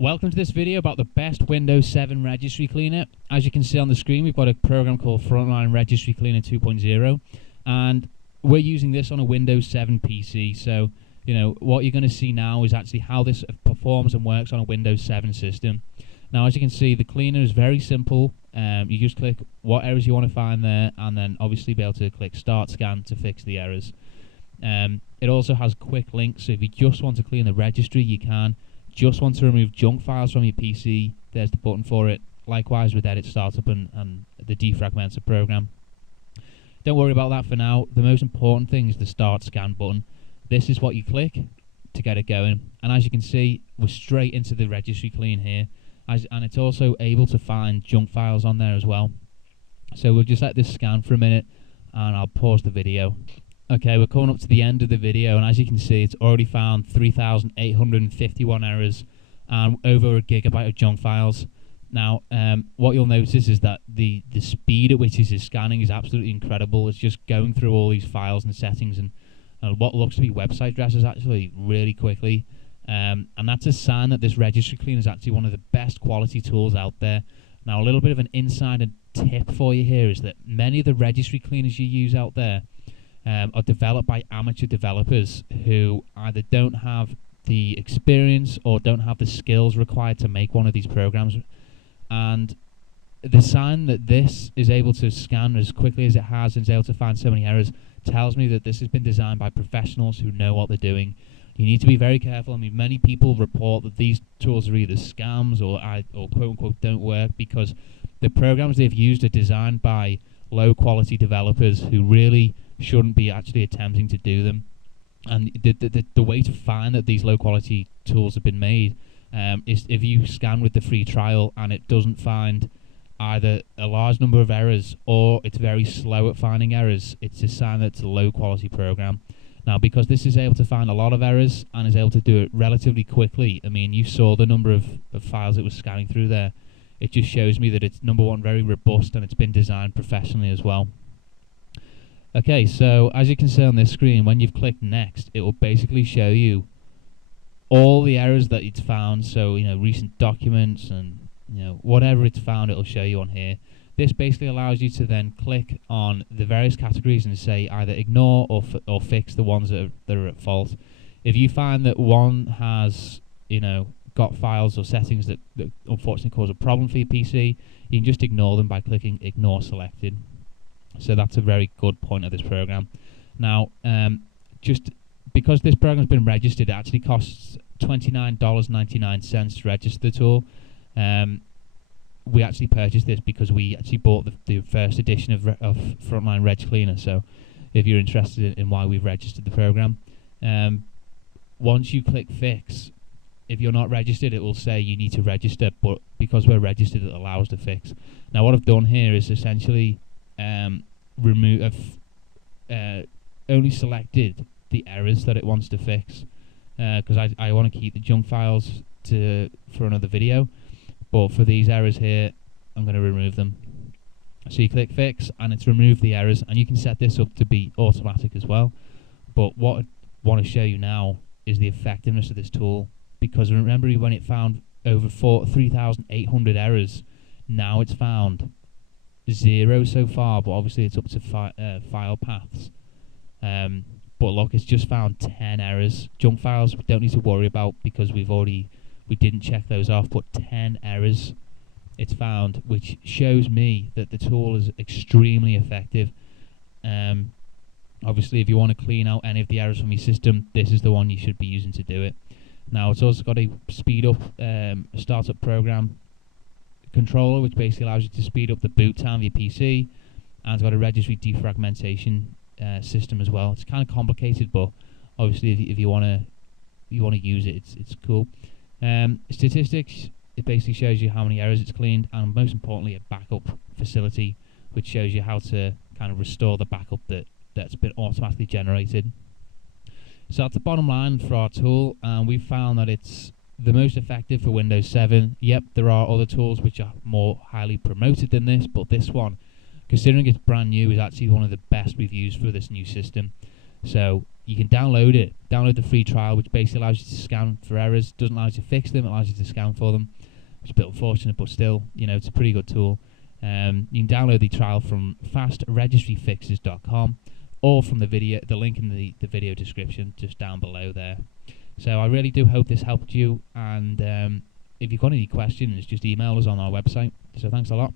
Welcome to this video about the best Windows 7 registry cleaner. As you can see on the screen, we've got a program called Frontline Registry Cleaner 2.0, and we're using this on a Windows 7 PC. So, what you're going to see now is actually how this performs and works on a Windows 7 system. Now, as you can see, the cleaner is very simple. You just click what errors you want to find there, and then obviously be able to click Start Scan to fix the errors. It also has quick links, so if you just want to clean the registry, you can. Just want to remove junk files from your PC, there's the button for it. Likewise with Edit Startup and the Defragmenter program. Don't worry about that for now. The most important thing is the Start Scan button. This is what you click to get it going. And as you can see, we're straight into the registry clean here. And it's also able to find junk files on there as well. So we'll just let this scan for a minute and I'll pause the video. Okay, we're coming up to the end of the video, and as you can see, it's already found 3,851 errors and over a gigabyte of junk files. Now, what you'll notice is that the speed at which this is scanning is absolutely incredible. It's just going through all these files and settings and what looks to be website addresses actually really quickly. And that's a sign that this registry cleaner is actually one of the best quality tools out there. Now, a little bit of an insider tip for you here is that many of the registry cleaners you use out there are developed by amateur developers who either don't have the experience or don't have the skills required to make one of these programs. And the sign that this is able to scan as quickly as it has and is able to find so many errors tells me that this has been designed by professionals who know what they're doing. You need to be very careful. I mean, many people report that these tools are either scams or quote-unquote don't work because the programs they've used are designed by low-quality developers who really shouldn't be actually attempting to do them. And the way to find that these low quality tools have been made is if you scan with the free trial and it doesn't find either a large number of errors or it's very slow at finding errors, it's a sign that it's a low quality program. Now, because this is able to find a lot of errors and is able to do it relatively quickly, I mean, you saw the number of files it was scanning through there. It just shows me that it's, number one, very robust and it's been designed professionally as well. Okay, so as you can see on this screen, when you've clicked next, it will basically show you all the errors that it's found. So, recent documents and, whatever it's found, it'll show you on here. This basically allows you to then click on the various categories and say either ignore or fix the ones that are at fault. If you find that one has, got files or settings that unfortunately cause a problem for your PC, you can just ignore them by clicking ignore selected. So that's a very good point of this program. Now, just because this program's been registered, it actually costs $29.99 to register the tool. We actually purchased this because we actually bought the first edition of Frontline Reg Cleaner. So, if you're interested in why we've registered the program, once you click Fix, if you're not registered, it will say you need to register. But because we're registered, it allows the fix. Now, what I've done here is essentially only selected the errors that it wants to fix because I want to keep the junk files for another video, but for these errors here I'm going to remove them. So you click fix and it's removed the errors, and you can set this up to be automatic as well. But what I want to show you now is the effectiveness of this tool, because remember when it found over 3,800 errors, now it's found 0 so far, but obviously it's up to file paths. But look, it's just found 10 errors. Junk files we don't need to worry about because we didn't check those off, but 10 errors it's found, which shows me that the tool is extremely effective. Obviously, if you want to clean out any of the errors from your system, this is the one you should be using to do it. Now, it's also got a speed up startup program controller, which basically allows you to speed up the boot time of your PC, and it's got a registry defragmentation system as well. It's kind of complicated, but obviously if you want to use it, it's cool. Statistics, it basically shows you how many errors it's cleaned, and most importantly, a backup facility, which shows you how to kind of restore the backup that's been automatically generated. So that's the bottom line for our tool, and we've found that it's the most effective for Windows 7. Yep, there are other tools which are more highly promoted than this, but this one, considering it's brand new, is actually one of the best we've used for this new system. So you can download it, download the free trial, which basically allows you to scan for errors. Doesn't allow you to fix them, it allows you to scan for them, which is a bit unfortunate, but still, it's a pretty good tool. You can download the trial from fastregistryfixes.com or from the link in the video description just down below there. So I really do hope this helped you, and if you've got any questions, just email us on our website. So thanks a lot.